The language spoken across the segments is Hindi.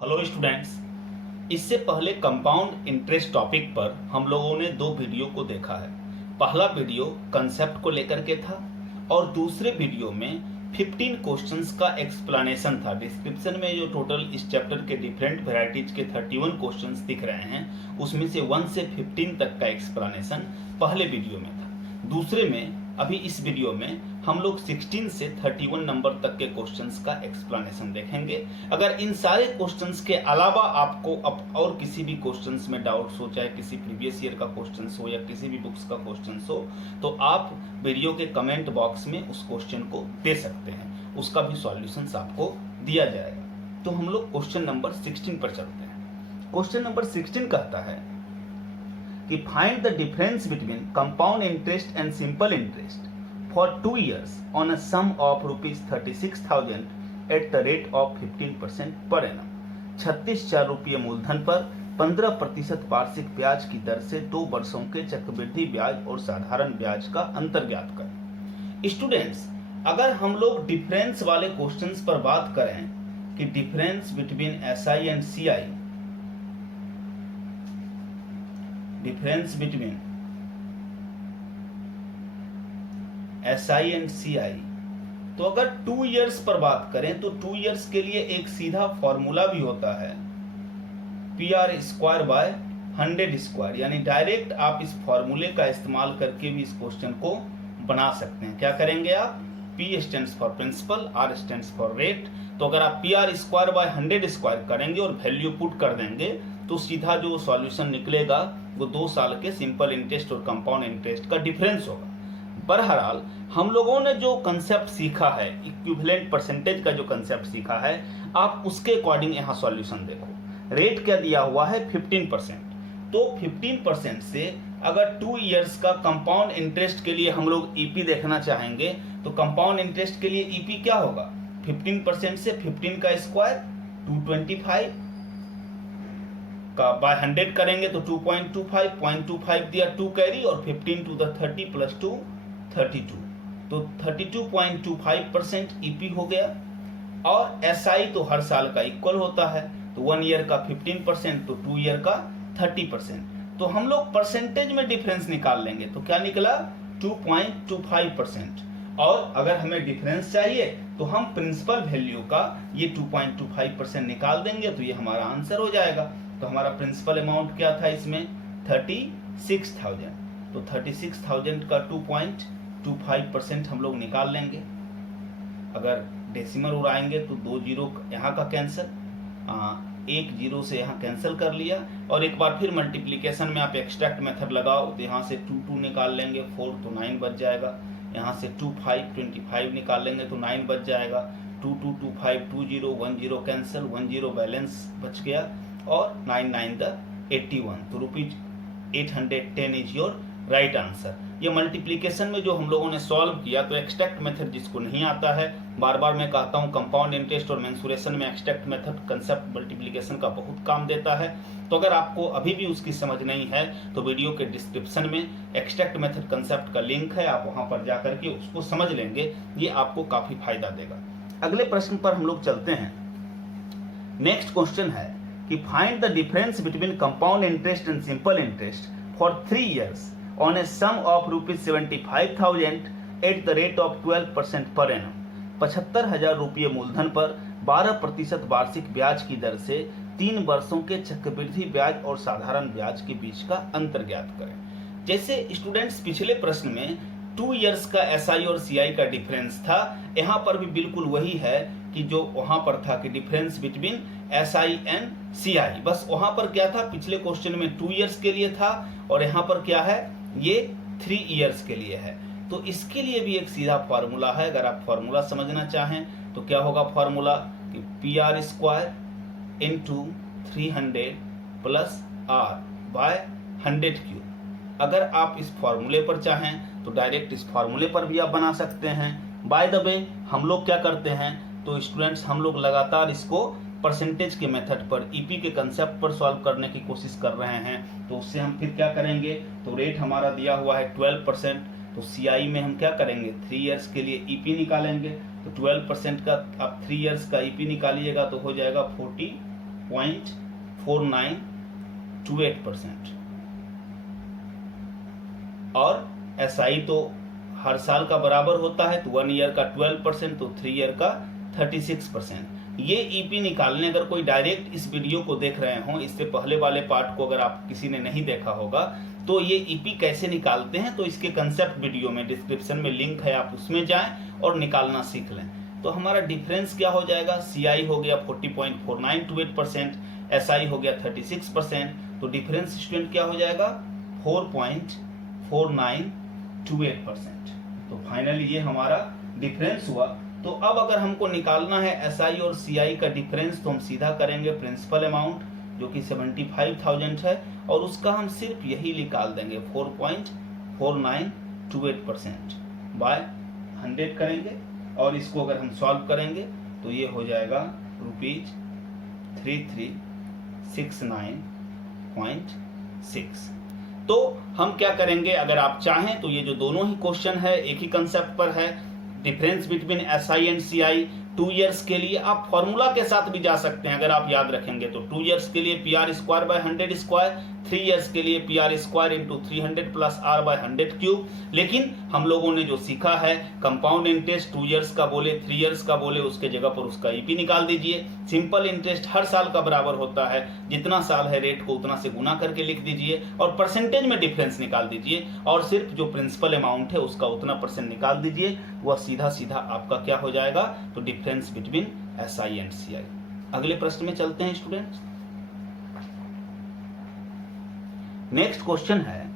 Hello students. इससे पहले कंपाउंड इंटरेस्ट टॉपिक पर हम लोगों ने दो वीडियो को देखा है। पहला वीडियो कंसेप्ट को लेकर के था और दूसरे वीडियो में 15 क्वेश्चंस का एक्सप्लेनेशन था। डिस्क्रिप्शन में जो टोटल इस चैप्टर के डिफरेंट वेराइटीज के 31 क्वेश्चंस दिख रहे हैं, उसमें से 1 से 15 तक का एक्सप्लेनेशन पहले वीडियो में था। दूसरे में अभी इस वीडियो में हम लोग 16 से 31 नंबर तक के क्वेश्चंस का एक्सप्लेनेशन देखेंगे। अगर इन सारे क्वेश्चंस के अलावा आपको अब और किसी भी क्वेश्चंस में डाउट्स हो, चाहे किसी प्रीवियस ईयर का क्वेश्चंस हो या किसी भी बुक्स का क्वेश्चंस हो, तो आप वीडियो के कमेंट बॉक्स में उस क्वेश्चन को दे सकते हैं, उसका भी सॉल्यूशंस आपको दिया जाएगा। तो हम लोग क्वेश्चन नंबर 16 पर चलते हैं। क्वेश्चन नंबर 16 कहता है कि find the difference between compound interest and simple interest for 2 years on a sum of ₹36,000 at the rate of 15% per annum। 36,000 रुपये मूलधन पर 15% वार्षिक ब्याज की दर से 2 वर्षों के चक्रवृद्धि ब्याज और साधारण ब्याज का अंतर ज्ञात करें। स्टूडेंट्स, अगर हम लोग डिफरेंस वाले क्वेश्चंस पर बात करें कि difference between SI and CI, difference between SI and CI, तो अगर 2 इयर्स पर बात करें तो 2 इयर्स के लिए एक सीधा फॉर्मूला भी होता है, PR² बाय 100²। यानी डायरेक्ट आप इस फॉर्मूले का इस्तेमाल करके भी इस क्वेश्चन को बना सकते हैं। क्या करेंगे आप? P stands for principal, R stands for rate. तो अगर आप PR² बाय 100² करेंगे और वैल्यू पुट कर देंगे तो सीधा जो सॉल्यूशन निकलेगा वो 2 साल के सिंपल इंटरेस्ट और कंपाउंड इंटरेस्ट का डिफरेंस होगा। बहरहाल हम लोगों ने जो कंसेप्ट सीखा है, इक्विवेलेंट परसेंटेज का जो कंसेप्ट सीखा है, आप उसके अकॉर्डिंग यहाँ सॉल्यूशन देखो। रेट क्या दिया हुआ है? 15%। तो 15% से अगर 2 इयर्स का कंपाउंड इंटरेस्ट के लिए हम लोग ईपी देखना चाहेंगे तो कंपाउंड इंटरेस्ट के लिए ईपी क्या होगा? 15% से 15 का स्क्वायर 225 का बाय 100 करेंगे तो 2.25, 0.25 दिया 2 कैरी और 15 टू द 30 प्लस 2 32, तो 32.25% ईपी हो गया। और एसआई तो हर साल का इक्वल होता है, तो 1 ईयर का 15% तो 2 ईयर का 30%। तो हम लोग परसेंटेज में डिफरेंस निकाल लेंगे तो क्या निकला? 2.25%। और अगर हमें डिफरेंस चाहिए तो हम प्रिंसिपल वैल्यू का ये 2.25% निकाल देंगे तो ये हमारा आंसर हो जाएगा। तो हमारा प्रिंसिपल अमाउंट क्या था इसमें? 36,000। तो 36,000 का 2.25% हम लोग निकाल लेंगे। अगर डेसिमल उड़ाएंगे तो 2 जीरो यहाँ का कैंसिल, 1 जीरो से यहाँ कैंसिल कर लिया। और एक बार फिर मल्टीप्लिकेशन में आप एक्सट्रैक्ट मेथड लगाओ तो यहाँ से 2 निकाल लेंगे, 4 तो 9 बच जाएगा। यहाँ से 2 5 25 निकाल लेंगे तो 9 बच जाएगा। 2 2 2 5 2 0 1 0 कैंसिल, 1 0 बैलेंस बच गया और 9 9 द 81। तो ₹810 इज योर राइट आंसर। ये मल्टीप्लिकेशन में जो हम लोगों ने सॉल्व किया, तो एक्सट्रैक्ट मेथड जिसको नहीं आता है, बार बार मैं कहता हूँ कंपाउंड इंटरेस्ट और मेंसुरेशन में एक्सट्रैक्ट मेथड कंसेप्ट मल्टीप्लिकेशन का बहुत काम देता है। तो अगर आपको अभी भी उसकी समझ नहीं है तो वीडियो के डिस्क्रिप्शन में एक्सट्रैक्ट मेथड कंसेप्ट का लिंक है, आप वहां पर जाकर के उसको समझ लेंगे, ये आपको काफी फायदा देगा। अगले प्रश्न पर हम लोग चलते हैं। नेक्स्ट क्वेश्चन है कि find the difference between compound interest and simple interest for 3 years on a sum of ₹75,000 at the rate of 12% per annum। 75,000 रुपये मूलधन पर 12% वार्षिक ब्याज की दर से 3 वर्षों के चक्रवृद्धि ब्याज और साधारण ब्याज के बीच का अंतर ज्ञात करें। जैसे स्टूडेंट्स पिछले प्रश्न में 2 इयर्स का एसआई और सीआई का डिफरेंस था, यहाँ पर भी बिल्कुल वही है कि जो वहां पर था कि difference between SI and CI. बस वहां पर क्या था? पिछले क्वेश्चन में 2 इयर्स के लिए था और यहाँ पर क्या है? ये 3 इयर्स के लिए है। तो इसके लिए भी एक सीधा फॉर्मूला है। अगर आप फॉर्मूला समझना चाहें तो क्या होगा फॉर्मूला? कि PR² into 300 plus R bye 100³। अगर आप इस फॉर्मूले पर चाहें तो डायरेक्ट इस फॉर्मूले पर भी आप बना सकते हैं। बाय द वे हम लोग क्या करते हैं, तो स्टूडेंट्स हम लोग लगातार इसको परसेंटेज के मेथड पर, ईपी के कंसेप्ट पर सॉल्व करने की कोशिश कर रहे हैं। तो उससे हम फिर क्या करेंगे, तो रेट हमारा दिया हुआ है 12%, तो सीआई में हम क्या करेंगे? 3 इयर्स के लिए ईपी निकालेंगे। तो 12% का आप 3 इयर्स का ईपी निकालिएगा तो हो जाएगा 0.4928%। और SI तो हर साल का बराबर होता है, तो 1 ईयर का 12%, तो 3 ईयर का 36%। ये ईपी निकालने, अगर कोई डायरेक्ट इस वीडियो को देख रहे हों, इससे पहले वाले पार्ट को अगर आप किसी ने नहीं देखा होगा, तो ये ईपी कैसे निकालते हैं तो इसके कंसेप्ट वीडियो में डिस्क्रिप्शन में लिंक है, आप उसमें जाएं और निकालना सीख लें। तो हमारा डिफरेंस क्या हो जाएगा, CI हो गया 40.4928%, SI हो गया 36%, तो डिफरेंस स्टूडेंट क्या हो जाएगा 4.4928%। तो फाइनली ये हमारा डिफरेंस हुआ। तो अब अगर हमको निकालना है SI और CI का डिफरेंस, तो हम सीधा करेंगे प्रिंसिपल अमाउंट जो कि 75,000 है, और उसका हम सिर्फ यही निकाल देंगे 4.4928% बाय 100 करेंगे, और इसको अगर हम सॉल्व करेंगे तो ये हो जाएगा ₹3369.6। तो हम क्या करेंगे, अगर आप चाहें तो ये जो दोनों ही क्वेश्चन है एक ही कंसेप्ट पर है, difference between SI and CI 2 years के लिए आप फॉर्मूला के साथ भी जा सकते हैं। अगर आप याद रखेंगे तो 2 इयर्स के लिए PR²/100², 3 इयर्स के लिए PR² × 300 + R/100³। लेकिन हम लोगों ने जो सीखा है कंपाउंड इंटरेस्ट 2 इयर्स का बोले 3 इयर्स का बोले, उसके जगह पर उसका ईपी निकाल दीजिए। सिंपल इंटरेस्ट हर साल का बराबर होता है, जितना साल है रेट को उतना से गुना करके लिख दीजिए और परसेंटेज में डिफरेंस निकाल दीजिए, और सिर्फ जो प्रिंसिपल अमाउंट है उसका उतना % निकाल दीजिए, वह सीधा सीधा आपका क्या हो जाएगा, तो difference between SI and CI। अगले प्रश्न में चलते हैं स्टूडेंट्स। नेक्स्ट क्वेश्चन है,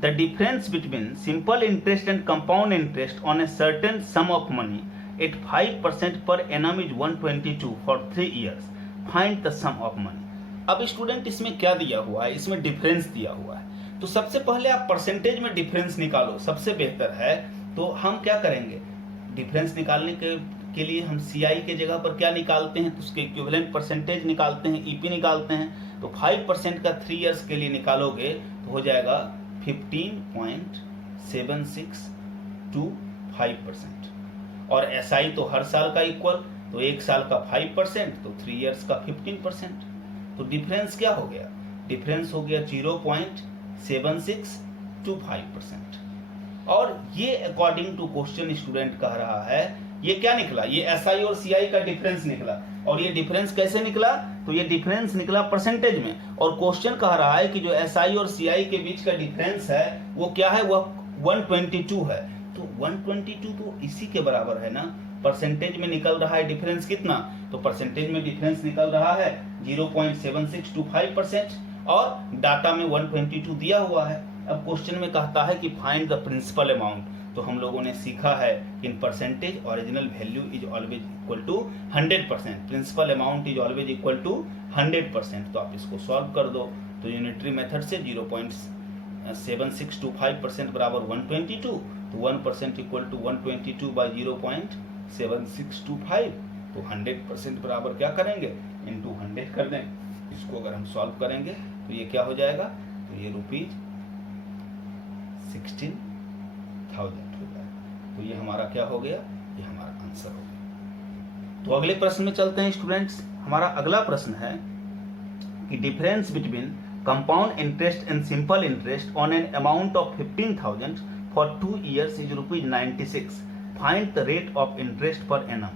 the difference between simple interest and compound interest on a certain sum of money at 5% per annum is 122 for 3 years, find the sum of money. अब स्टूडेंट इसमें क्या दिया हुआ है, इसमें डिफरेंस दिया हुआ है, तो सबसे पहले आप परसेंटेज में डिफरेंस निकालो, सबसे बेहतर है। तो हम क्या करेंगे, डिफरेंस निकालने के लिए हम CI के जगह पर क्या निकालते हैं, तो उसके इक्विवेलेंट परसेंटेज निकालते हैं, ईपी निकालते हैं। तो 5% का 3 इयर्स के लिए निकालोगे तो हो जाएगा 15.7625%। और SI तो हर साल का इक्वल, तो एक साल का 5%, तो 3 इयर्स का 15%। तो डिफरेंस क्या हो गया, डिफरेंस हो गया 0.7625%। और ये अकॉर्डिंग टू क्वेश्चन स्टूडेंट कह रहा है, ये क्या निकला, ये SI और CI का डिफरेंस निकला। और ये डिफरेंस कैसे निकला, तो ये डिफरेंस निकला परसेंटेज में, और क्वेश्चन कह रहा है कि जो SI और CI के बीच का डिफरेंस है वो क्या है, वह 122 है। तो 122 तो इसी के बराबर है ना, परसेंटेज में निकल रहा है डिफरेंस कितना, तो परसेंटेज में डिफरेंस निकल रहा है 0.7625%, और डाटा में 122 दिया हुआ है। अब क्वेश्चन में कहता है कि फाइंड द प्रिंसिपल अमाउंट, तो हम लोगों ने सीखा है in percentage original value is always equal to 100%, principal amount is always equal to 100%। तो आप इसको सॉल्व कर दो, तो यूनिटरी मेथड से 0.7625% बराबर 122, तो 1% इक्वल टू 122 बाई 0.7625, तो 100% बराबर क्या करेंगे, इंटू 100 कर दें। इसको अगर हम सॉल्व करेंगे तो ये क्या हो जाएगा, तो ये ₹16,000 हो जाएगा। तो ये हमारा क्या हो गया, ये हमारा आंसर हो गया। तो अगले प्रश्न में चलते हैं स्टूडेंट्स। हमारा अगला प्रश्न है कि difference between compound interest and simple interest on an amount of 15,000 for 2 years is ₹96, find the rate of interest per annum.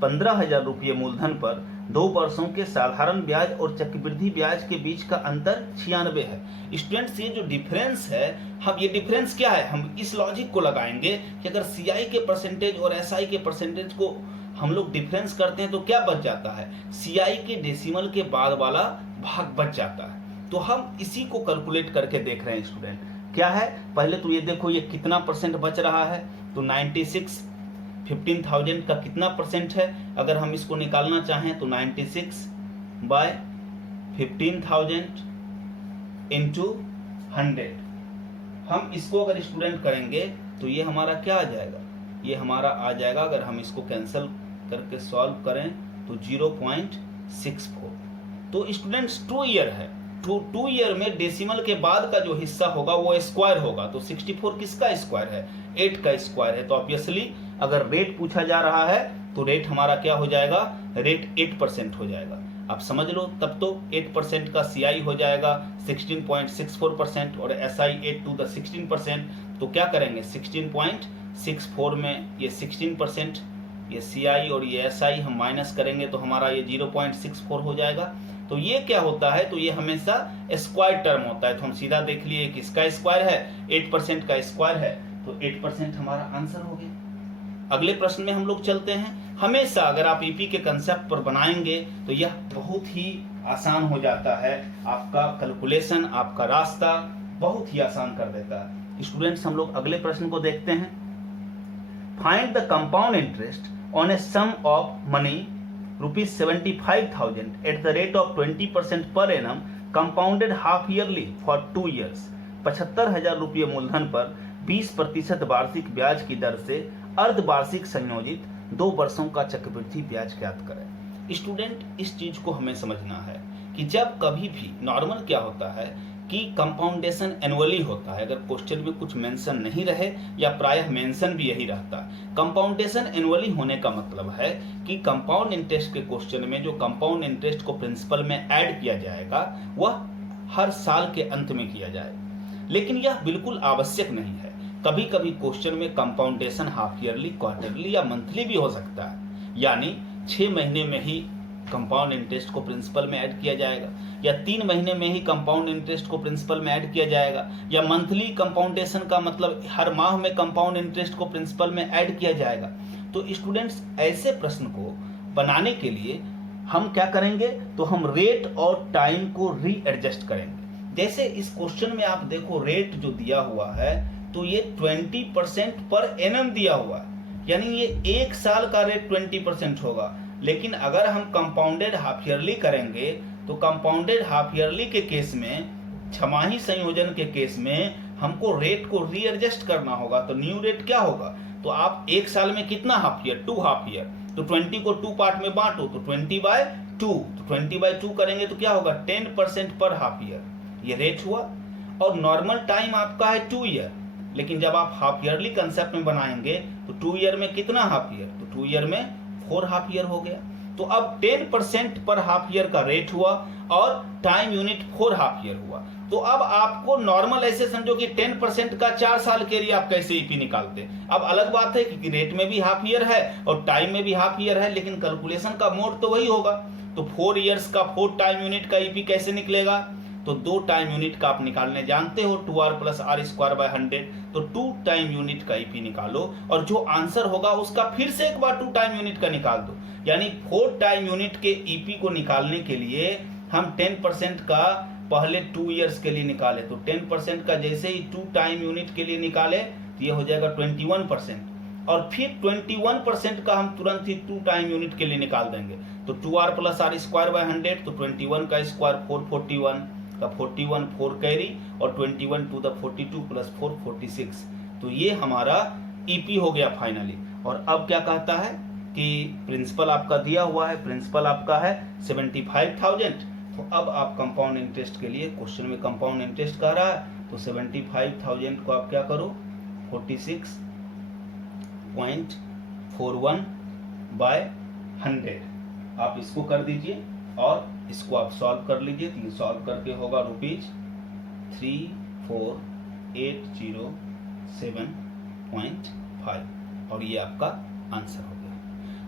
15,000 रुपये मूलधन पर 2 वर्षों के साधारण ब्याज और चक्रवृद्धि ब्याज के बीच का अंतर 96 है। स्टूडेंट्स ये जो डिफरेंस है, हम ये डिफरेंस क्या है, हम इस लॉजिक को लगाएंगे कि अगर CI के परसेंटेज और SI के परसेंटेज को हम लोग डिफरेंस करते हैं तो क्या बच जाता है, CI के डेसिमल के बाद वाला भाग बच जाता है। तो हम इसी को कैलकुलेट करके देख रहे हैं स्टूडेंट, क्या है, पहले तो ये देखो ये कितना % बच रहा है, तो 96 15,000 का कितना % है, अगर हम इसको निकालना चाहें तो 96 बाय 15,000 इंटू 100। हम इसको अगर स्टूडेंट करेंगे तो ये हमारा क्या आ जाएगा, ये हमारा आ जाएगा, अगर हम इसको कैंसिल करके सॉल्व करें तो 0.64। तो स्टूडेंट्स 2 ईयर है, 2 ईयर में डेसिमल के बाद का जो हिस्सा होगा वो स्क्वायर होगा, तो 64 किसका स्क्वायर है, 8 का स्क्वायर है। तो ऑब्वियसली अगर रेट पूछा जा रहा है तो रेट हमारा क्या हो जाएगा, रेट 8% हो जाएगा। आप समझ लो, तब तो 8% का CI हो जाएगा 16.64% और SI 8 to the 16%। तो क्या करेंगे 16.64 में ये 16%, ये CI और ये SI हम माइनस करेंगे तो हमारा ये 0.64 हो जाएगा। तो ये क्या होता है, तो ये हमेशा स्क्वायर टर्म होता है। तो हम सीधा देख लिए कि इसका स्क्वायर है, 8% का स्क्वायर है, तो 8% हमारा आंसर हो गया। अगले प्रश्न में हम लोग चलते हैं। हमेशा अगर आप ईपी के कंसेप्ट पर बनाएंगे तो यह बहुत ही आसान हो जाता है, आपका कैलकुलेशन, आपका रास्ता बहुत ही आसान कर देता है। स्टूडेंट्स, हम लोग अगले प्रश्न को देखते हैं। Find the compound interest on a sum of money ₹75,000 at the rate of 20% per annum compounded half yearly for 2 years. 75,000 रुपये मूलधन पर 20% वार्षिक ब्याज की दर से अर्धवार्षिक संयोजित 2 वर्षों का चक्रवृद्धि ब्याज ज्ञात करें। स्टूडेंट, इस चीज को हमें समझना है कि जब कभी भी नॉर्मल क्या होता है कि कंपाउंडेशन एनुअली होता है, अगर क्वेश्चन में कुछ मेंशन नहीं रहे या प्रायः मेंशन भी यही रहता है। कंपाउंडेशन एनुअली होने का मतलब है कि कंपाउंड इंटरेस्ट के क्वेश्चन में जो कंपाउंड इंटरेस्ट को प्रिंसिपल में ऐड किया जाएगा वह हर साल के अंत में किया जाएगा, लेकिन यह बिल्कुल आवश्यक नहीं है। कभी कभी क्वेश्चन में कंपाउंडेशन हाफ ईयरली, क्वार्टरली या मंथली भी हो सकता है, यानी 6 महीने में ही कंपाउंड इंटरेस्ट को प्रिंसिपल में ऐड किया जाएगा, या 3 महीने में ही कंपाउंड इंटरेस्ट को प्रिंसिपल में ऐड किया जाएगा, या मंथली कंपाउंडेशन का मतलब हर माह में कंपाउंड इंटरेस्ट को प्रिंसिपल में ऐड किया जाएगा। तो स्टूडेंट्स, ऐसे प्रश्न को बनाने के लिए हम क्या करेंगे, तो हम रेट और टाइम को रीएडजस्ट करेंगे। जैसे इस क्वेश्चन में आप देखो, रेट जो दिया हुआ है तो ये 20% पर एनम दिया हुआ है, यानी ये 1 साल का रेट 20% होगा। लेकिन अगर हम कंपाउंडेड हाफ ईयरली करेंगे तो कंपाउंडेड हाफ ईयरली के केस में, छमाही संयोजन के केस में हमको रेट को रीएडजस्ट करना होगा। तो न्यू रेट क्या होगा, तो आप 1 साल में कितना हाफ ईयर, 2 हाफ ईयर, तो 20 को 2 पार्ट में बांटो तो 20/2, तो 20/2 करेंगे तो क्या होगा 10% पर हाफ ईयर, ये रेट हुआ। और नॉर्मल टाइम आपका है 2 ईयर, लेकिन जब आप हाफ ईयरली कंसेप्ट में बनाएंगे तो 2 ईयर में कितना हाफ ईयर, तो 2 ईयर में 4 हाफ ईयर हो गया। तो अब 10% पर हाफ ईयर का रेट हुआ और टाइम यूनिट 4 हाफ ईयर हुआ। तो अब आपको नॉर्मल ऐसे समझो कि 10% का 4 साल के लिए आप कैसे ईपी निकालते। अब अलग बात है कि रेट में भी हाफ ईयर है और टाइम में भी हाफ ईयर है, लेकिन कैलकुलेशन का मोड तो वही होगा। तो 4 ईयर्स का 4 टाइम यूनिट का ईपी कैसे निकलेगा, तो 2 टाइम यूनिट का आप निकालने जानते हो, 2r + r²/100। तो 2 टाइम यूनिट का ईपी निकालो और जो आंसर होगा उसका फिर से एक बार 2 टाइम यूनिट का निकाल दो। यानी 4 टाइम यूनिट के ईपी को निकालने के लिए हम 10% का पहले 2 ईयर्स के लिए निकाले, तो 10% का जैसे ही 2 टाइम यूनिट के लिए निकाले तो ये हो जाएगा 21%, और फिर 21% का हम तुरंत ही 2 टाइम यूनिट के लिए निकाल देंगे। तो 2r + r²/100, तो 21 का स्क्वायर 441 का 41 4 कैरी और 21 to the 42 + 4 46। तो ये हमारा ईपी हो गया फाइनली। और अब क्या कहता है कि प्रिंसिपल आपका दिया हुआ है, प्रिंसिपल आपका है 75,000। तो अब आप कंपाउंड इंटरेस्ट के लिए, क्वेश्चन में कंपाउंड इंटरेस्ट कह रहा है, तो 75,000 को आप क्या करो 46.41/100 आप इसको कर दीजिए और इसको आप सॉल्व कर लीजिए। तो ये सॉल्व करके होगा ₹34807.5 और ये आपका आंसर हो गया।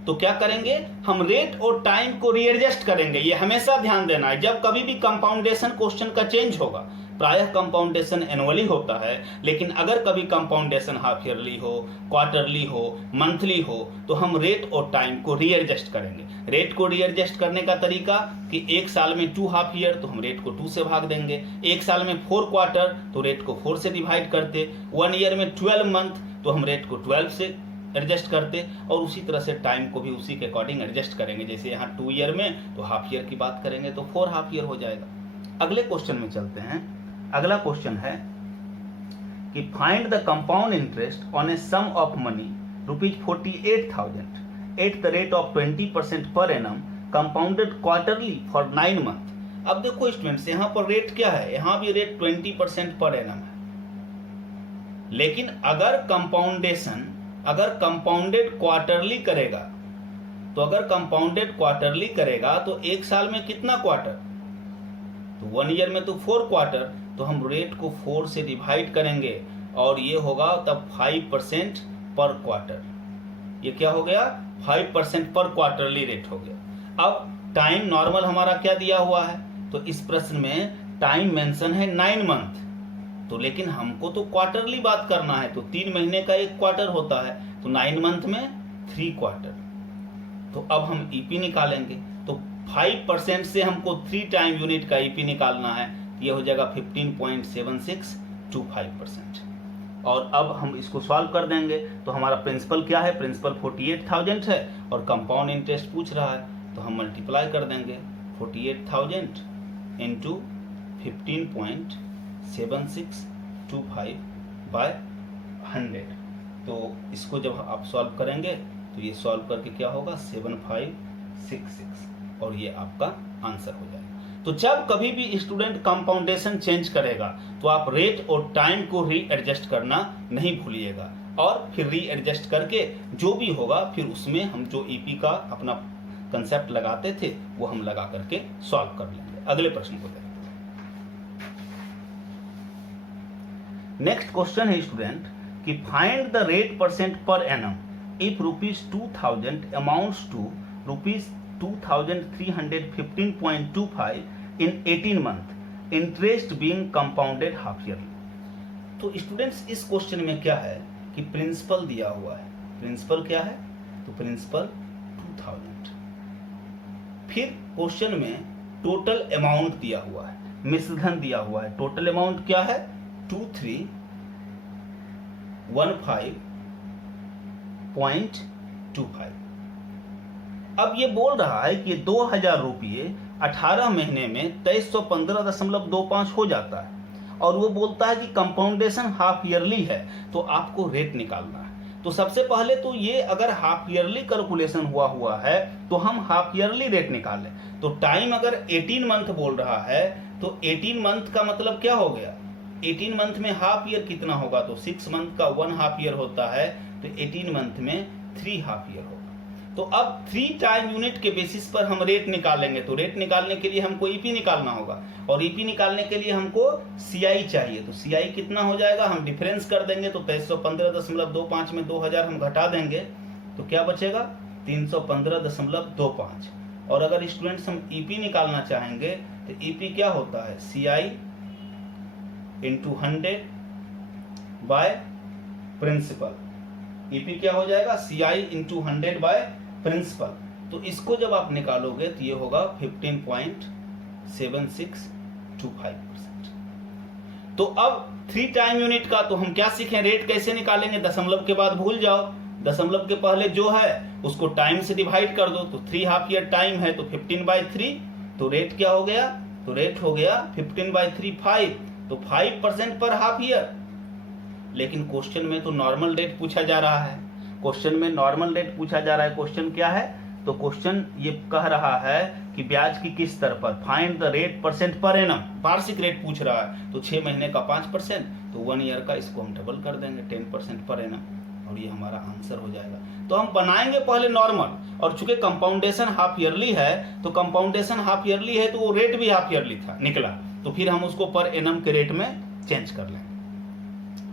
तो क्या करेंगे, हम रेट और टाइम को रीएडजस्ट करेंगे। ये हमेशा ध्यान देना है, जब कभी भी कंपाउंडेशन क्वेश्चन का चेंज होगा, प्रायः कंपाउंडेशन एनुअली होता है, लेकिन अगर कभी कंपाउंडेशन हाफ ईयरली हो, क्वार्टरली हो, मंथली हो, तो हम रेट और टाइम को रीएडजस्ट करेंगे। रेट को रीएडजस्ट करने का तरीका कि 1 साल में 2 हाफ ईयर, तो हम रेट को 2 से भाग देंगे। 1 साल में 4 क्वार्टर, तो रेट को 4 से डिवाइड करते। 1 ईयर में 12 मंथ, तो हम रेट को 12 से एडजस्ट करते, और उसी तरह से टाइम को भी उसी के अकॉर्डिंग एडजस्ट करेंगे। जैसे यहाँ 2 ईयर में तो हाफ ईयर की बात करेंगे तो 4 हाफ ईयर हो जाएगा। अगले क्वेश्चन में चलते हैं। अगला क्वेश्चन है कि find the compound interest on a sum of money ₹48,000 at the rate of 20% per annum compounded quarterly for 9 month. अब देखो स्टूडेंट्स, यहाँ पर रेट क्या है, यहाँ भी रेट 20% पर एनम है, लेकिन अगर कंपाउंडेड क्वार्टरली करेगा तो अगर कंपाउंडेड क्वार्टरली करेगा तो एक साल में कितना क्वार्टर, तो 1 ईयर में तो 4 क्वार्टर, तो हम रेट को 4 से डिवाइड करेंगे और ये होगा तब 5% पर क्वार्टर। ये क्या हो गया, 5% पर क्वार्टरली रेट हो गया। अब टाइम नॉर्मल हमारा क्या दिया हुआ है, तो इस प्रश्न में टाइम मेंशन है 9 मंथ, तो लेकिन हमको तो क्वार्टरली बात करना है, तो 3 महीने का एक क्वार्टर होता है, तो 9 मंथ में 3 क्वार्टर। तो अब हम ईपी निकालेंगे, तो 5% से हमको 3 टाइम यूनिट का ईपी निकालना है, ये हो जाएगा 15.7625%। और अब हम इसको सॉल्व कर देंगे, तो हमारा प्रिंसिपल क्या है, प्रिंसिपल 48,000 है और कंपाउंड इंटरेस्ट पूछ रहा है, तो हम मल्टीप्लाई कर देंगे 48,000 इंटू 15.7625 बाय 100। तो इसको जब आप सॉल्व करेंगे तो ये सॉल्व करके क्या होगा 7566, और ये आपका आंसर हो जाएगा। तो जब कभी भी स्टूडेंट कंपाउंडेशन चेंज करेगा तो आप रेट और टाइम को रीएडजस्ट करना नहीं भूलिएगा, और फिर रीएडजस्ट करके जो भी होगा फिर उसमें हम जो ईपी का अपना कंसेप्ट लगाते थे वो हम लगा करके सॉल्व कर लेंगे। अगले प्रश्न को देखते हैं। नेक्स्ट क्वेश्चन है स्टूडेंट कि find the rate percent per annum if ₹2000 amounts to ₹2315.25 in 18 month, interest being compounded half yearly. तो स्टूडेंट्स इस क्वेश्चन में क्या है कि प्रिंसिपल दिया हुआ है, प्रिंसिपल क्या है, तो प्रिंसिपल 2000, फिर क्वेश्चन में टोटल अमाउंट दिया हुआ है, मिश्रधन दिया हुआ है, टोटल अमाउंट क्या है 2315.25। अब ये बोल रहा है कि 2000 रुपये 18 महीने में 2315.25 हो जाता है, और वो बोलता है कि कंपाउंडेशन हाफ ईयरली है तो आपको रेट निकालना है। तो सबसे पहले तो ये अगर हाफ ईयरली कैलकुलेशन हुआ है तो हम हाफ ईयरली रेट निकालें। तो टाइम अगर 18 मंथ बोल रहा है तो 18 मंथ का मतलब क्या हो गया, 18 मंथ में हाफ ईयर कितना होगा, तो 6 मंथ का 1 हाफ ईयर होता है, तो 18 मंथ में 3 हाफ ईयर होगा। तो अब 3 टाइम यूनिट के बेसिस पर हम रेट निकालेंगे, तो रेट निकालने के लिए हमको ईपी निकालना होगा, और ईपी निकालने के लिए हमको सीआई चाहिए। तो सीआई कितना हो जाएगा, हम डिफरेंस कर देंगे, तो 2315.25 में 2000 हम घटा देंगे तो क्या बचेगा 315.25। और अगर स्टूडेंट्स हम ईपी निकालना चाहेंगे तो ईपी क्या होता है, CI into 100 by principal. EP क्या हो जाएगा, सीआई इंटू 100 बाय प्रिंसिपल। तो इसको जब आप निकालोगे तो ये होगा 15.7625%। तो अब 3 टाइम यूनिट का तो हम क्या सीखें, रेट कैसे निकालेंगे, दशमलव के बाद भूल जाओ, दशमलव के पहले जो है उसको टाइम से डिवाइड कर दो, तो 3 हाफ ईयर टाइम है तो 15/3, तो रेट क्या हो गया, तो रेट हो गया 15/3 5, तो 5% पर हाफ ईयर। लेकिन क्वेश्चन में तो नॉर्मल रेट पूछा जा रहा है, क्वेश्चन में नॉर्मल रेट पूछा जा रहा है। क्वेश्चन क्या है, तो क्वेश्चन ये कह रहा है कि ब्याज की किस दर पर, find the rate percent per annum, वार्षिक रेट पूछ रहा है, तो 6 महीने का 5%, तो 1 ईयर का इसको हम डबल कर देंगे 10% पर एनम, और ये हमारा आंसर हो जाएगा। तो हम बनाएंगे पहले नॉर्मल, और चूंकि कंपाउंडेशन हाफ ईयरली है तो कंपाउंडेशन हाफ ईयरली है तो वो रेट भी हाफ ईयरली था निकला, तो फिर हम उसको पर एनम के रेट में चेंज कर लेंगे।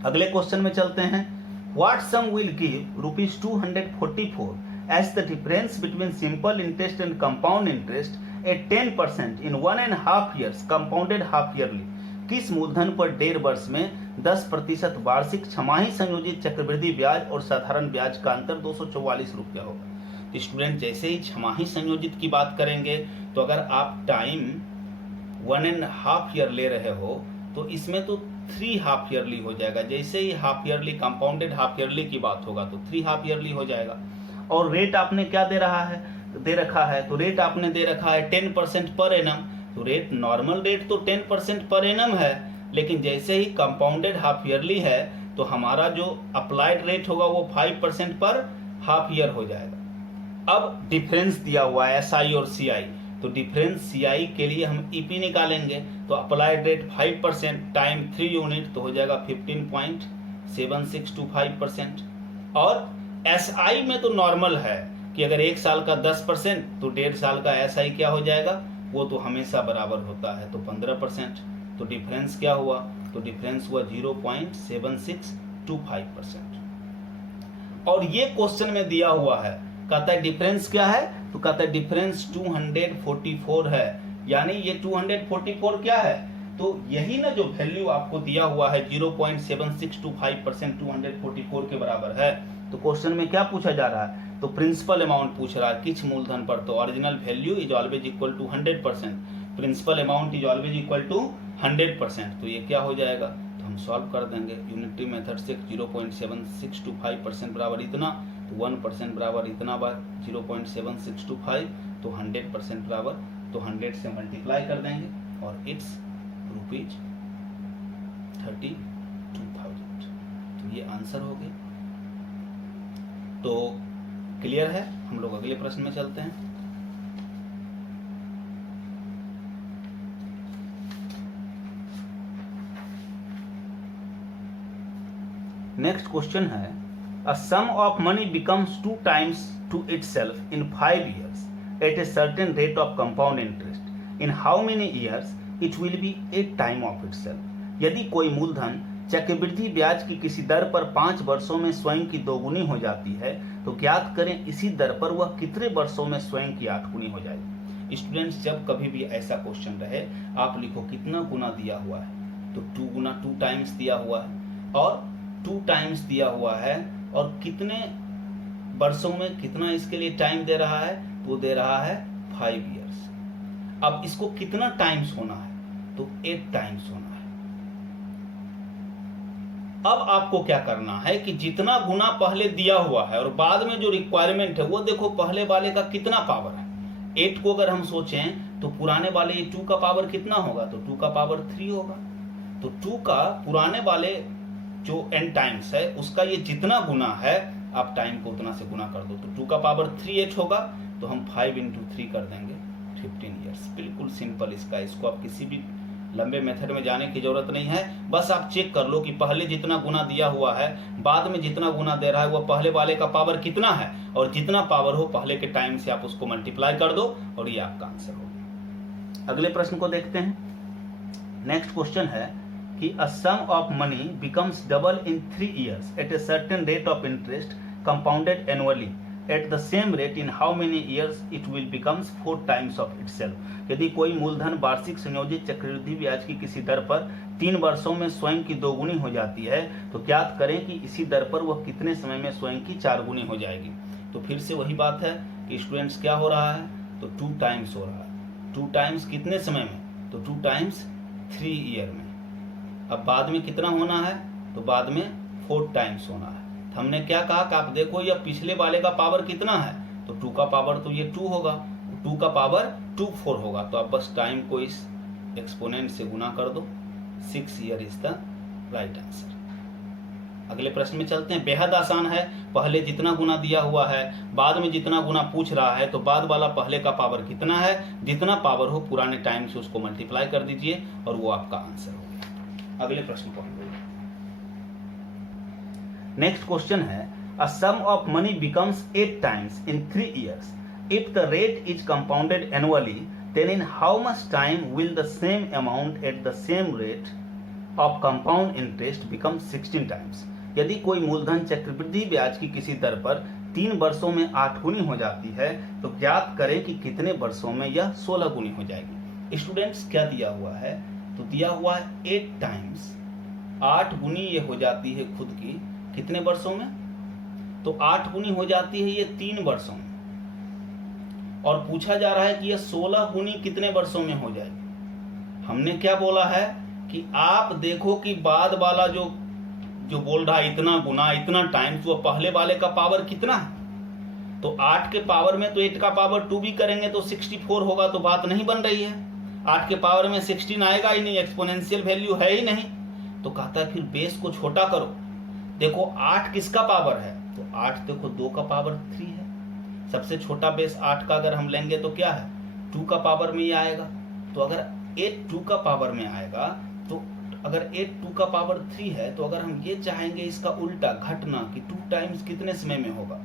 अगले क्वेश्चन में चलते हैं। What sum will give ₹244 as the difference between simple interest and compound interest at 10% in 1.5 years compounded half yearly. किस मूलधन पर 1.5 वर्ष में 10% वार्षिक छमाही संयोजित चक्रवृद्धि ब्याज और साधारण ब्याज का अंतर 244 रुपया होगा। तो स्टूडेंट जैसे ही छमाही संयोजित की बात करेंगे तो अगर आप टाइम 1.5 ईयर ले रहे हो तो इसमें तो 3 हाफ ईयरली हो जाएगा। जैसे ही half yearly compounded half yearly की बात होगा तो 3 हाफ ईयरली हो जाएगा। और रेट आपने क्या दे रखा है, तो रेट आपने दे रखा है 10% पर एनम। तो रेट नॉर्मल रेट तो 10% पर एनम है, लेकिन जैसे ही कंपाउंडेड हाफ ईयरली है तो हमारा जो अप्लाइड रेट होगा वो 5% पर हाफ ईयर हो जाएगा। अब डिफरेंस दिया हुआ है एसआई और सीआई, तो डिफरेंस सीआई के लिए हम ईपी निकालेंगे, तो अप्लाइड रेट 5% टाइम 3 यूनिट तो हो जाएगा 15.7625%। और एसआई में तो नॉर्मल है कि अगर 1 साल का 10% तो 1.5 साल का SI क्या हो जाएगा, वो तो हमेशा बराबर होता है, तो 15%। तो डिफरेंस क्या हुआ, तो डिफरेंस हुआ 0.7625%। और ये क्वेश्चन में दिया हुआ है, कहता है डिफरेंस क्या है, तो कहता है डिफरेंस 244 है। यानी ये 244 क्या है, तो यही ना जो वैल्यू आपको दिया हुआ है 0.7625% 244 के बराबर है। तो क्वेश्चन में क्या पूछा जा रहा है, तो प्रिंसिपल अमाउंट पूछ रहा है किस मूलधन पर, तो original value is always equal to 100%, principal amount is always equal to 100%। तो ये क्या हो जाएगा, तो हम सॉल्व कर देंगे यूनिटरी मेथड से। 0.7625% बराबर इतना, तो 1% बराबर इतना बार 0.7625, तो 100% बराबर, तो 100 से मल्टीप्लाई कर देंगे और इट्स ₹32,000। तो ये आंसर हो गया। तो क्लियर है, हम लोग अगले प्रश्न में चलते हैं। नेक्स्ट क्वेश्चन है, a sum of money becomes 2 times to itself in 5 years at a certain rate of compound interest. In how many years it will be 8 times of itself? यदि कोई मूलधन चक्रवृद्धि ब्याज की किसी दर पर 5 वर्षों में स्वयं की 2 गुनी हो जाती है, तो ज्ञात करें इसी दर पर वह कितने वर्षों में स्वयं की 8 गुनी हो जाएगी। स्टूडेंट्स, जब कभी भी ऐसा क्वेश्चन रहे, आप लिखो कितना गुना दिया हुआ है, तो 2 गुना 2 टाइम्स दिया हुआ है, और 2 टाइम्स दिया हुआ है, और कितने वर्षों में कितना इसके लिए टाइम दे रहा है, तो दे रहा है 5 years। अब इसको कितना टाइम्स होना है, तो 8 टाइम्स होना है। अब आपको क्या करना है कि जितना गुना पहले दिया हुआ है और बाद में जो रिक्वायरमेंट है वो देखो पहले वाले का कितना पावर है। 8 को अगर हम सोचें तो पुराने वाले 2 का पावर कितना होगा, तो 2 का पावर 3 होगा। तो 2 का पुराने वाले जो n टाइम्स है उसका ये जितना गुना है, आप टाइम को उतना से गुना कर दो, तो 2 का पावर 3 8 होगा, तो हम 5 × 3 कर देंगे 15 years। बिल्कुल सिंपल इसको आप किसी भी लंबे मेथड में जाने की जरूरत नहीं है, बस आप चेक कर लो कि पहले जितना गुना दिया हुआ है, बाद में जितना गुना दे रहा है, वो पहले वाले का पावर कितना है, और जितना पावर हो पहले के टाइम से आप उसको मल्टीप्लाई कर दो, और ये आपका आंसर होगा। अगले प्रश्न को देखते हैं। नेक्स्ट क्वेश्चन है कि a sum of money becomes double in 3 years at a certain rate of interest compounded annually at the same rate in how many years it will becomes 4 times of itself. यदि कोई मूलधन वार्षिक संयोजित चक्रवृद्धि ब्याज की किसी दर पर 3 वर्षों में स्वयं की 2 गुनी हो जाती है, तो ज्ञात करें कि इसी दर पर वह कितने समय में स्वयं की 4 गुनी हो जाएगी। तो फिर से वही बात है कि स्टूडेंट्स क्या हो रहा है, तो 2 times हो रहा है। 2 times कितने समय में, तो 2 times 3 year में। अब बाद में कितना होना है, तो बाद में 4 times होना है। हमने क्या कहा कि आप देखो ये पिछले वाले का पावर कितना है, तो 2 का पावर तो ये 2 होगा, 2 का पावर 2 4 होगा, तो आप बस टाइम को इस एक्सपोनेंट से गुना कर दो। 6 year is the right answer. अगले प्रश्न में चलते हैं। बेहद आसान है, पहले जितना गुना दिया हुआ है, बाद में जितना गुना पूछ रहा है, तो बाद वाला पहले का पावर कितना है, जितना पावर हो पुराने टाइम से उसको मल्टीप्लाई कर दीजिए और वो आपका आंसर हो गया। अगले प्रश्न को हम लोग नेक्स्ट क्वेश्चन है, a sum of money becomes 8 times in 3 years if the rate is compounded annually, then in how much time will the same amount at the same rate of compound interest become 16 times? यदि कोई मूलधन चक्रवृद्धि ब्याज की किसी दर पर 3 वर्षों में 8 गुनी हो जाती है, तो ज्ञात करें कि कितने वर्षों में यह 16 गुनी हो जाएगी। स्टूडेंट्स, क्या दिया हुआ है, तो दिया हुआ है 8 times, 8 गुनी ये हो जाती है खुद की कितने वर्षों में, तो 8 गुनी हो जाती है ये 3 वर्षों में, और पूछा जा रहा है कि ये 16 गुनी कितने वर्षों में हो जाएगी। हमने क्या बोला है कि आप देखो कि बाद वाला जो बोल रहा है इतना गुना इतना टाइम्स, वो पहले वाले का पावर कितना है, तो 8 के पावर में तो 8 का पावर 2 भी करेंगे तो 64 होगा, तो बात नहीं बन रही है। 8 के पावर में 16 आएगा ही नहीं, एक्सपोनेंशियल वैल्यू है ही नहीं। तो कहता है फिर बेस को छोटा करो। देखो 8 किसका पावर है, तो 8 देखो 2 का पावर 3 है। सबसे छोटा बेस 8 का अगर हम लेंगे तो क्या है, 2 का पावर में ये आएगा। तो अगर 8 2 का पावर में आएगा, तो अगर 8 2 का पावर 3 है, तो अगर हम ये चाहेंगे इसका उल्टा घटना कि 2 times कितने समय में होगा,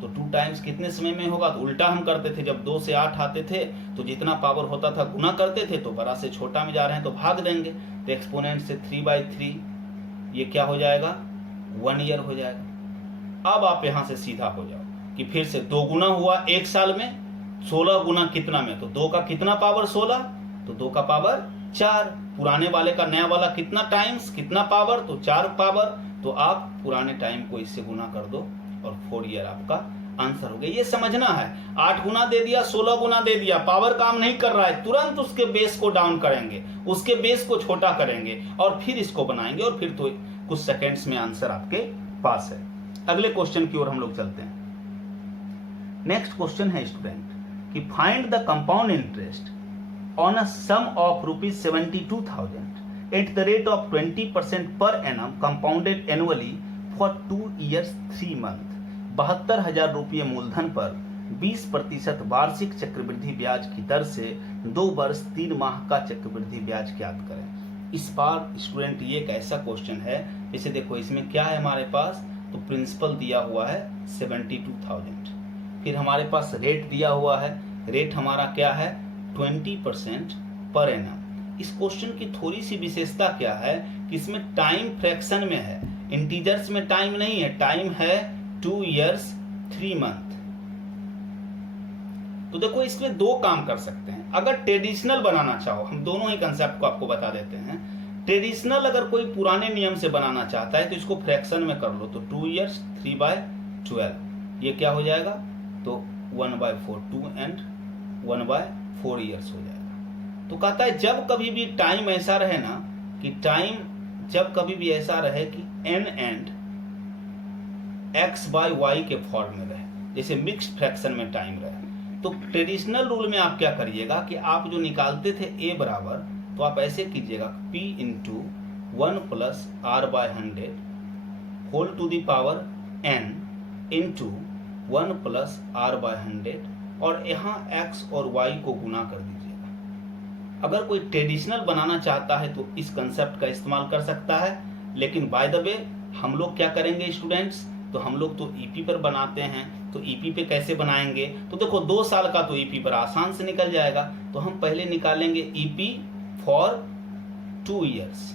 तो तो 2 टाइम्स कितने समय में होगा, तो उल्टा हम करते थे, जब 2 से 8 आते थे तो जितना पावर होता था गुना करते थे, तो बड़ा से छोटा में जा रहे हैं तो भाग देंगे, तो एक्सपोनेंट से 3/3 ये क्या हो जाएगा, 1 ईयर हो जाएगा। अब आप यहां से सीधा हो जाओ कि फिर से 2 गुना हुआ 1 साल में, 16 गुना कितना में, तो 2 का कितना पावर 16, तो 2 का पावर 4, पुराने वाले का नया वाला कितना टाइम्स कितना पावर, तो 4 पावर, तो आप पुराने टाइम को इससे गुना कर दो और 4 ईयर आपका आंसर हो गया। ये समझना है, 8 गुना दे दिया, 16 गुना दे दिया, पावर काम नहीं कर रहा है, तुरंत उसके बेस को डाउन करेंगे, उसके बेस को छोटा करेंगे और फिर इसको बनाएंगे और फिर तो कुछ सेकेंड्स में आंसर आपके पास है। अगले क्वेश्चन की ओर हम लोग चलते हैं। नेक्स्ट क्वेश्चन है स्टूडेंट कि find the compound interest on a sum of ₹72,000 at the rate of 20% per annum compounded annually for 2 years 3 months। 72,000 रुपये मूलधन पर 20% वार्षिक चक्रवृद्धि ब्याज की दर से 2 वर्ष 3 माह का चक्रवृद्धि ब्याज ज्ञात करें। इस बार स्टूडेंट ये एक ऐसा क्वेश्चन है, इसे देखो इसमें क्या है हमारे पास, तो प्रिंसिपल दिया हुआ है 72,000, फिर हमारे पास रेट दिया हुआ है, रेट हमारा क्या है 20% पर एनम। इस क्वेश्चन की थोड़ी सी विशेषता क्या है कि इसमें टाइम फ्रैक्शन में है, इंटीजर्स में टाइम नहीं है, टाइम है 2 years 3 months। तो देखो इसमें 2 काम कर सकते हैं, अगर ट्रेडिशनल बनाना चाहो, हम दोनों ही कंसेप्ट को आपको बता देते हैं। ट्रेडिशनल अगर कोई पुराने नियम से बनाना चाहता है तो इसको फ्रैक्शन में कर लो, तो 2 years 3/12 ये क्या हो जाएगा, तो 1/4 2 and 1/4 years हो जाएगा। तो कहता है जब कभी भी टाइम ऐसा रहे ना कि टाइम जब कभी भी ऐसा रहे कि n एंड x/y के फॉर्म में रहे, जैसे मिक्स्ड फ्रैक्शन में टाइम रहे, तो ट्रेडिशनल रूल में आप क्या करिएगा कि आप जो निकालते थे a बराबर, तो आप ऐसे कीजिएगा p into 1 + r/100 whole to the power n into 1 + r/100 और यहाँ x और y को गुना कर दीजिएगा। अगर कोई ट्रेडिशनल बनाना चाहता है तो इस कंसेप्ट का इस्तेमाल कर सकता है, लेकिन बाय द वे हम लोग क्या करेंगे स्टूडेंट्स, तो हम लोग तो ईपी पर बनाते हैं, तो ईपी पे कैसे बनाएंगे, तो देखो 2 साल का तो ईपी पर आसान से निकल जाएगा, तो हम पहले निकालेंगे ईपी फॉर 2 years,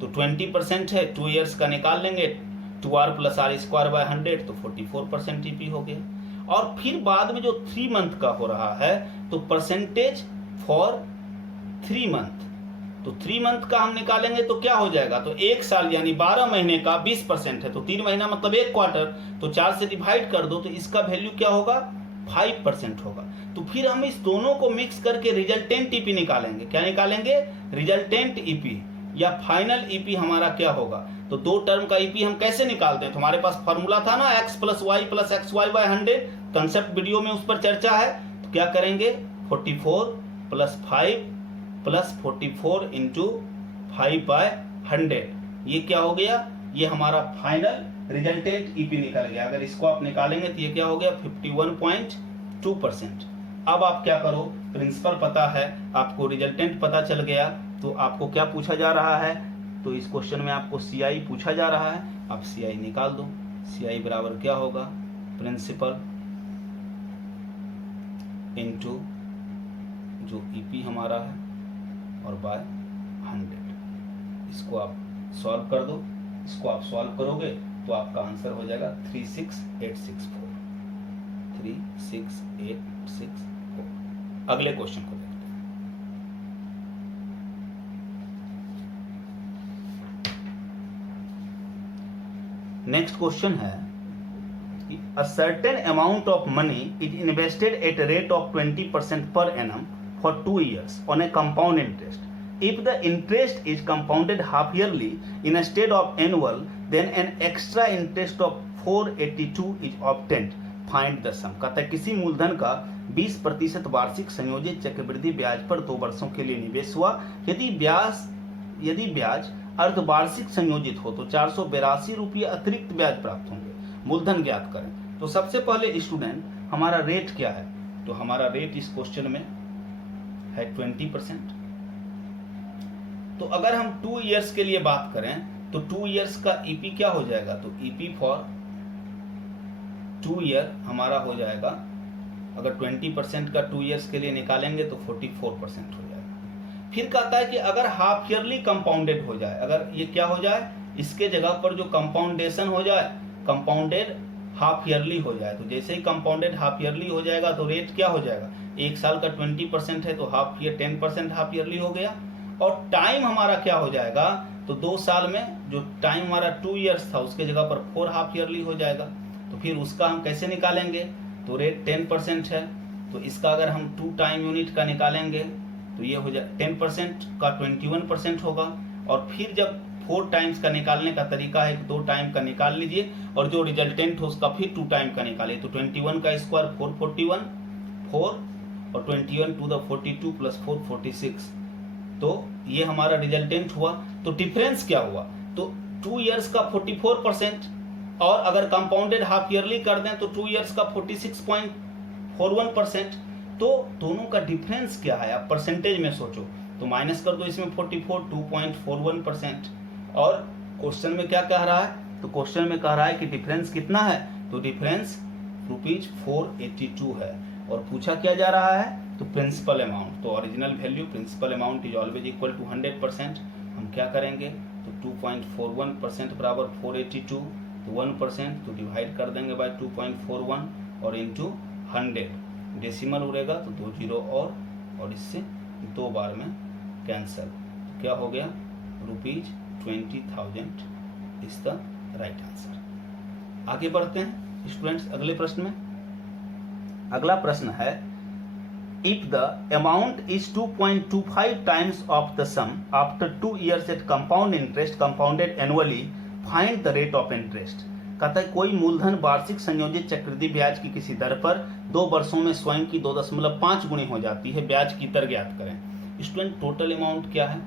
तो 20% है, 2 years का निकाल लेंगे, 2r + r² तो 44% ईपी हो गया। और फिर बाद में जो 3 मंथ का हो रहा है तो परसेंटेज फॉर 3 मंथ, तो 3 मंथ का हम निकालेंगे तो क्या हो जाएगा, तो 1 साल यानी 12 महीने का 20% है, तो 3 महीना मतलब 1 क्वार्टर, तो 4 से डिवाइड कर दो, तो इसका वैल्यू क्या होगा 5% होगा। तो फिर हम इस दोनों को मिक्स करके रिजल्टेंट ईपी निकालेंगे। क्या निकालेंगे, रिजल्टेंट ईपी या फाइनल ईपी हमारा क्या होगा। तो 2 टर्म का ईपी हम कैसे निकालते हैं, तो हमारे पास फॉर्मूला था ना x + y + xy/100, concept video में उस पर चर्चा है। तो क्या करेंगे 44 + 5 + 44 × 5/100, ये क्या हो गया, ये हमारा फाइनल रिजल्टेंट ईपी निकल गया। अगर इसको आप निकालेंगे तो ये क्या हो गया 51.2%। अब आप क्या करो, प्रिंसिपल पता है आपको, रिजल्टेंट पता चल गया, तो आपको क्या पूछा जा रहा है, तो इस क्वेश्चन में आपको सीआई पूछा जा रहा है, आप सीआई निकाल दो। सीआई बराबर क्या होगा, प्रिंसिपल इनटू जो ईपी हमारा है और बाय 100। इसको आप सॉल्व कर दो, इसको आप सॉल्व करोगे तो आपका आंसर हो जाएगा 36864। 36864। अगले क्वेश्चन को देखते हैं। नेक्स्ट क्वेश्चन है, a certain amount of money is invested at a rate of 20% per annum for 2 years on a compound interest. If the interest is compounded half yearly instead of annual, then an extra interest of 482 is obtained. Find the sum। कहता है किसी मूलधन का 20% वार्षिक संयोजित चक्रवृद्धि ब्याज पर 2 वर्षों के लिए निवेश हुआ, यदि ब्याज अर्धवार्षिक संयोजित हो तो 482 रुपये अतिरिक्त ब्याज प्राप्त होंगे। मूलधन ज्ञात करें। तो सबसे पहले स्टूडेंट हमारा रेट क्या है, तो हमारा रेट इस क्वेश्चन में है 20%। तो अगर हम 2 years के लिए बात करें तो 2 years का ईपी क्या हो जाएगा, तो ईपी फॉर 2 ईयर हमारा हो जाएगा, अगर 20% का 2 ईयर्स के लिए निकालेंगे तो 44% हो जाएगा। फिर कहता है कि अगर हाफ ईयरली कंपाउंडेड हो जाए, अगर ये क्या हो जाए, इसके जगह पर जो कंपाउंडेशन हो जाए, कंपाउंडेड हाफ ईयरली हो जाए, तो जैसे ही कंपाउंडेड हाफ ईयरली हो जाएगा तो रेट क्या हो जाएगा, एक साल का 20% है तो हाफ ईयर 10% हाफ ईयरली हो गया। और टाइम हमारा क्या हो जाएगा, तो 2 साल में जो टाइम हमारा 2 ईयर्स था उसके जगह पर 4 हाफ ईयरली हो जाएगा। तो फिर उसका हम कैसे निकालेंगे, तो रेट 10% है, तो इसका अगर हम 2 टाइम यूनिट का निकालेंगे तो ये हो जाए 10% का 21% होगा। और फिर जब 4 टाइम्स का निकालने का तरीका है कि 2 टाइम का निकाल लीजिए और जो रिजल्टेंट हो उसका फिर 2 टाइम का निकालिए, तो 21 का स्क्वायर 441, 4 और 21 टू द 42 प्लस 4 46, तो ये हमारा रिजल्टेंट हुआ। तो डिफरेंस क्या हुआ, तो 2 ईयर्स का 44% और अगर कंपाउंडेड हाफ ईयरली कर दें तो 2 ईयर्स का 46.41%, तो दोनों का डिफरेंस क्या है, आप परसेंटेज में सोचो, तो माइनस कर दो इसमें 44, 2.41%। और क्वेश्चन में क्या कह रहा है, तो क्वेश्चन में कह रहा है कि डिफरेंस कितना है, तो डिफरेंस ₹482 है। और पूछा क्या जा रहा है, तो प्रिंसिपल अमाउंट, तो original value principal amount is always equal to 100%। हम क्या करेंगे, तो 2.41% बराबर 482, तो 1%, तो डिवाइड कर देंगे बाय 2.41 और इंटू 100, डेसिमल उड़ेगा तो 2 जीरो और इससे 2 बार में कैंसल, तो क्या हो गया, ₹20,000 इज द राइट आंसर। आगे बढ़ते हैं स्टूडेंट्स अगले प्रश्न में। अगला प्रश्न है, if the amount is 2.25 times of the sum after 2 years at compound interest compounded annually, find the rate of interest। कहता है कोई मूलधन वार्षिक संयोजित चक्रवृद्धि ब्याज की किसी दर पर 2 वर्षों में स्वयं की 2.5 गुनी हो जाती है, ब्याज की दर ज्ञात करें। स्टूडेंट टोटल अमाउंट क्या है,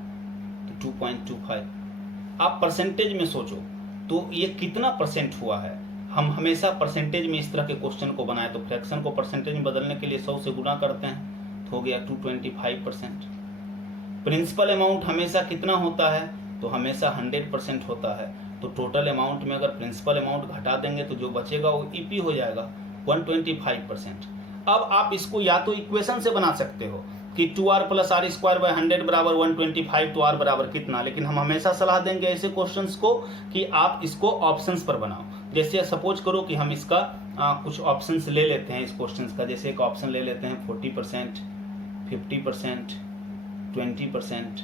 तो 2.25। आप परसेंटेज में सोचो तो ये कितना परसेंट हुआ है। हम हमेशा परसेंटेज में इस तरह के क्वेश्चन को बनाए तो फ्रैक्शन को परसेंटेज में बदलने के लिए 100 से गुना करते हैं, तो हो गया 225%। प्रिंसिपल अमाउंट हमेशा कितना होता है, तो हमेशा 100% होता है। तो टोटल अमाउंट में अगर प्रिंसिपल अमाउंट घटा देंगे तो जो बचेगा वो ईपी हो जाएगा 125%। अब आप इसको या तो इक्वेशन से बना सकते हो कि 2r + r² / 100 बराबर 125, तो r बराबर कितना, लेकिन हम हमेशा सलाह देंगे ऐसे क्वेश्चंस को कि आप इसको ऑप्शंस पर बनाओ। जैसे सपोज करो कि हम इसका कुछ ऑप्शंस ले लेते हैं इस क्वेश्चंस का, जैसे एक ऑप्शन ले लेते हैं 40%, 50%, 20%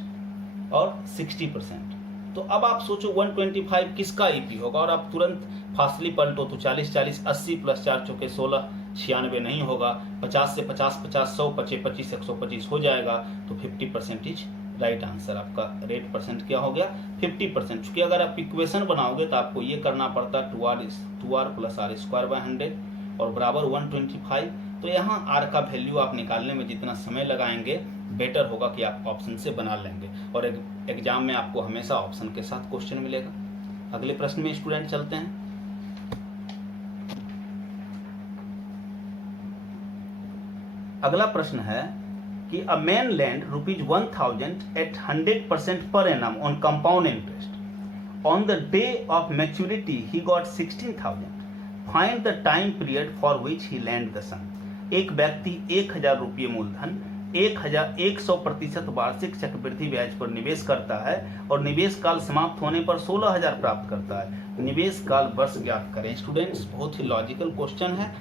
और 60%। तो अब आप सोचो 125 किसका ईपी होगा, और आप तुरंत फासली पलटो तो 40 40 80 + 4 चौके 16 96 नहीं होगा, 50 से 50 50 100 25 25 125 हो जाएगा, तो 50% इज राइट आंसर। आपका रेट परसेंट क्या हो गया, 50%। चूंकि अगर आप इक्वेशन बनाओगे तो आपको ये करना पड़ता 2r + r² / 100 और बराबर 125। तो यहाँ r का वैल्यू आप निकालने में जितना समय लगाएंगे बेटर होगा कि आप ऑप्शन से बना लेंगे, और एग्जाम में आपको हमेशा ऑप्शन के साथ क्वेश्चन मिलेगा। अगले प्रश्न में स्टूडेंट चलते हैं। अगला प्रश्न है कि a man land ₹1000 at 100% per annum on compound interest. On the day of maturity he got 16,000. Find the time period for which he lent the sum. एक व्यक्ति 1000 रुपये मूलधन 100% वार्षिक चक्रवृद्धि ब्याज पर निवेश करता है और निवेश काल समाप्त होने पर 16,000 प्राप्त करता है। निवेश काल वर्ष ज्ञात करें। स्टूडेंट्स बहुत ही लॉजिकल क्वेश्चन है।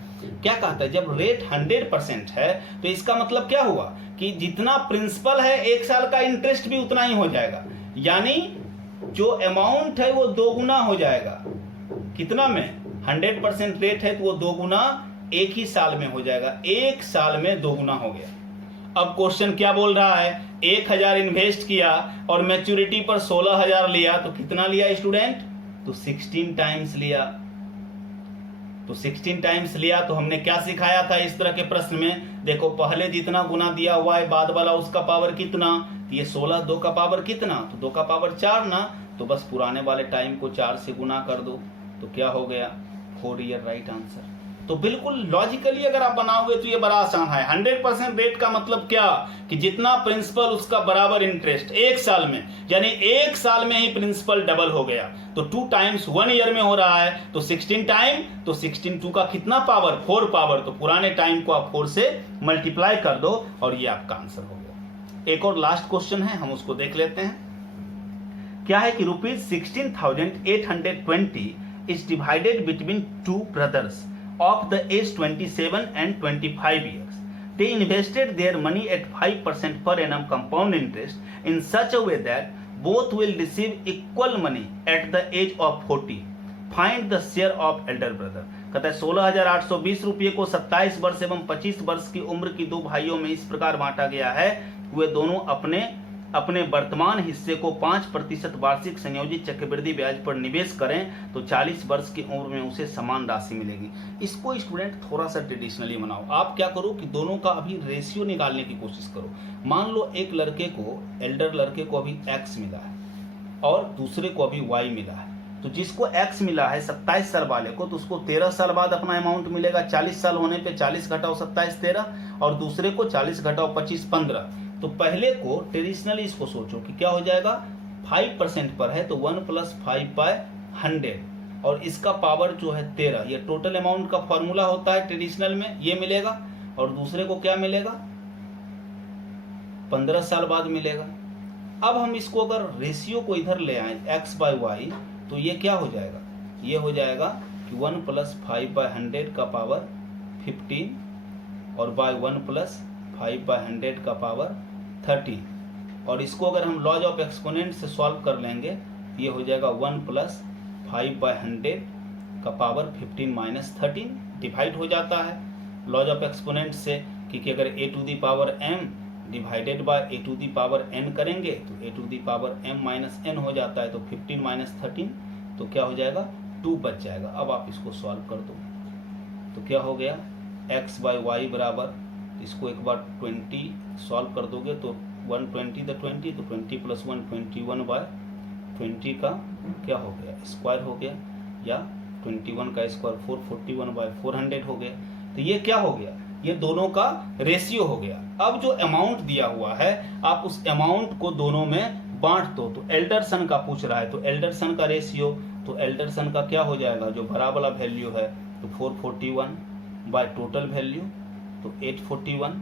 क्या कहता है, जब रेट 100% है तो इसका मतलब क्या हुआ कि जितना प्रिंसिपल है 1 साल का इंटरेस्ट भी उतना ही हो जाएगा, यानी जो अमाउंट है वो 2 गुना हो जाएगा। कितना में, 100% रेट है तो वो 2 गुना 1 ही साल में हो जाएगा, 1 साल में 2 गुना हो गया। अब क्वेश्चन क्या बोल रहा है, 1000 इन्वेस्ट किया और मैच्योरिटी पर 16,000 लिया, तो कितना लिया स्टूडेंट, तो 16 टाइम्स लिया। तो 16 टाइम्स लिया तो हमने क्या सिखाया था इस तरह के प्रश्न में, देखो पहले जितना गुना दिया हुआ है बाद वाला उसका पावर कितना, तो ये 16 2 का पावर कितना, तो 2 का पावर 4 ना, तो बस पुराने वाले टाइम को 4 से गुना कर दो, तो क्या हो गया 4 ईयर राइट आंसर। तो बिल्कुल लॉजिकली अगर आप बनाओगे तो ये बड़ा आसान है। 100% रेट का मतलब क्या कि जितना प्रिंसिपल उसका बराबर इंटरेस्ट एक साल में, यानी एक साल में ही प्रिंसिपल डबल हो गया। तो 2 टाइम्स 1 ईयर में हो रहा है तो 16 टाइम, तो 16 2 का कितना पावर, 4 पावर, तो पुराने टाइम को आप 4 से मल्टीप्लाई कर दो और ये आपका आंसर हो गया। एक और लास्ट क्वेश्चन है, हम उसको देख लेते हैं। क्या है कि ₹16,820 is divided between 2 brothers of the age 27 and 25 years. They invested their money at 5% per annum compound interest in such a way that both will receive equal money at the age of 40. Find the share of elder brother. कहता है 16,820 रुपये को 27 वर्ष एवं 25 वर्ष की उम्र की 2 भाइयों में इस प्रकार बांटा गया है, वे दोनों अपने वर्तमान हिस्से को 5% वार्षिक संयोजित चक्रवृद्धि ब्याज पर निवेश करें तो 40 वर्ष की उम्र में उसे समान राशि मिलेगी। इसको स्टूडेंट थोड़ा सा ट्रेडिशनली बनाओ। आप क्या करो कि दोनों का अभी रेशियो निकालने की कोशिश करो। मान लो एक लड़के को, एल्डर लड़के को अभी x मिला है और दूसरे को अभी y मिला है। तो जिसको x मिला है 27 साल वाले को, तो उसको 13 साल बाद अपना अमाउंट मिलेगा। 40 साल होने पे 40 घटाओ 27 13, और दूसरे को 40 घटाओ 25 15। तो पहले को ट्रेडिशनली इसको सोचो कि क्या हो जाएगा, 5% पर है तो 1 + 5/100, और इसका पावर जो है 13। ये टोटल अमाउंट का फॉर्मूला होता है ट्रेडिशनल में, ये मिलेगा। और दूसरे को क्या मिलेगा, 15 साल बाद मिलेगा। अब हम इसको अगर रेशियो को इधर ले आए x/y, तो ये क्या हो जाएगा, ये हो जाएगा कि 1 + 5/100 का पावर 15 और बाय 1 + 5/100 का पावर 30। और इसको अगर हम लॉज ऑफ एक्सपोनेंट से सॉल्व कर लेंगे, ये हो जाएगा 1 + 5/100 का पावर 15 - 13 डिवाइड हो जाता है लॉज ऑफ एक्सपोनेंट से, क्योंकि अगर a⁴m डिवाइडेड बाय a⁴n करेंगे तो a⁴m - n हो जाता है। तो 15 - 13 तो क्या हो जाएगा, 2 बच जाएगा। अब आप इसको सॉल्व कर दो तो क्या हो गया, x/y बराबर, इसको एक बार 20 सॉल्व कर दोगे तो 120 तो 20, तो 20 + 1 21/20 का क्या हो गया, स्क्वायर हो गया, या 21 का स्क्वायर 441/400 हो गया। तो ये क्या हो गया, ये दोनों का रेशियो हो गया। अब जो अमाउंट दिया हुआ है आप उस अमाउंट को दोनों में बांट दो। तो एल्डर सन का पूछ रहा है, तो एल्डर सन का रेशियो, तो एल्डर सन का क्या हो जाएगा, जो बड़ा वाला वैल्यू है तो 441 बाय टोटल वैल्यू तो 841,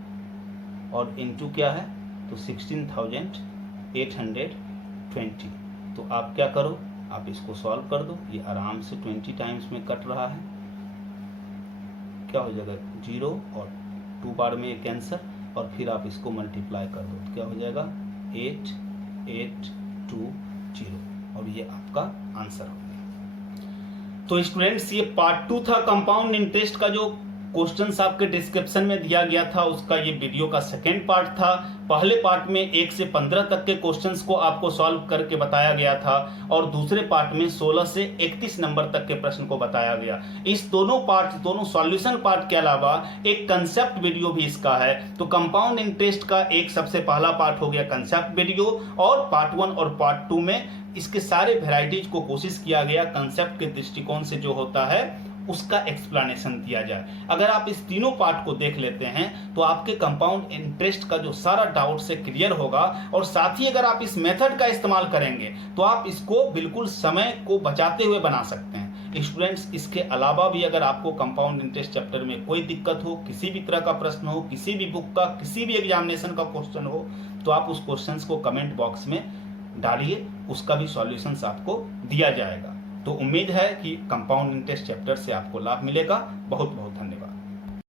और इनटू क्या है तो 16,820। तो आप क्या करो, आप इसको सॉल्व कर दो, ये आराम से 20 टाइम्स में कट रहा है। क्या हो जाएगा, 0 और 2 बार में एक आंसर, और फिर आप इसको मल्टीप्लाई कर दो तो क्या हो जाएगा 8820, और ये आपका आंसर हो गया। तो स्टूडेंट्स ये पार्ट 2 था कंपाउंड इंटरेस्ट का, जो क्वेश्चंस आपके डिस्क्रिप्शन में दिया गया था उसका ये वीडियो का सेकेंड पार्ट था। पहले पार्ट में 1 से 15 तक के क्वेश्चंस को आपको सॉल्व करके बताया गया था, और दूसरे पार्ट में 16 से 31 नंबर तक के प्रश्न को बताया गया। इस दोनों सॉल्यूशन पार्ट के अलावा एक कंसेप्ट वीडियो भी इसका है। तो कंपाउंड इंटरेस्ट का एक सबसे पहला पार्ट हो गया कंसेप्ट वीडियो, और पार्ट 1 और पार्ट 2 में इसके सारे वेराइटीज को कोशिश किया गया कंसेप्ट के दृष्टिकोण से जो होता है उसका एक्सप्लेनेशन दिया जाए। अगर आप इस तीनों पार्ट को देख लेते हैं तो आपके कंपाउंड इंटरेस्ट का जो सारा डाउट से क्लियर होगा, और साथ ही अगर आप इस मेथड का इस्तेमाल करेंगे तो आप इसको बिल्कुल समय को बचाते हुए बना सकते हैं। स्टूडेंट्स, इसके अलावा भी अगर आपको कंपाउंड इंटरेस्ट चैप्टर में कोई दिक्कत हो, किसी भी तरह का प्रश्न हो, किसी भी बुक का किसी भी एग्जामिनेशन का क्वेश्चन हो, तो आप उस क्वेश्चन को कमेंट बॉक्स में डालिए, उसका भी सॉल्यूशंस आपको दिया जाएगा। तो उम्मीद है कि कंपाउंड इंटरेस्ट चैप्टर से आपको लाभ मिलेगा। बहुत बहुत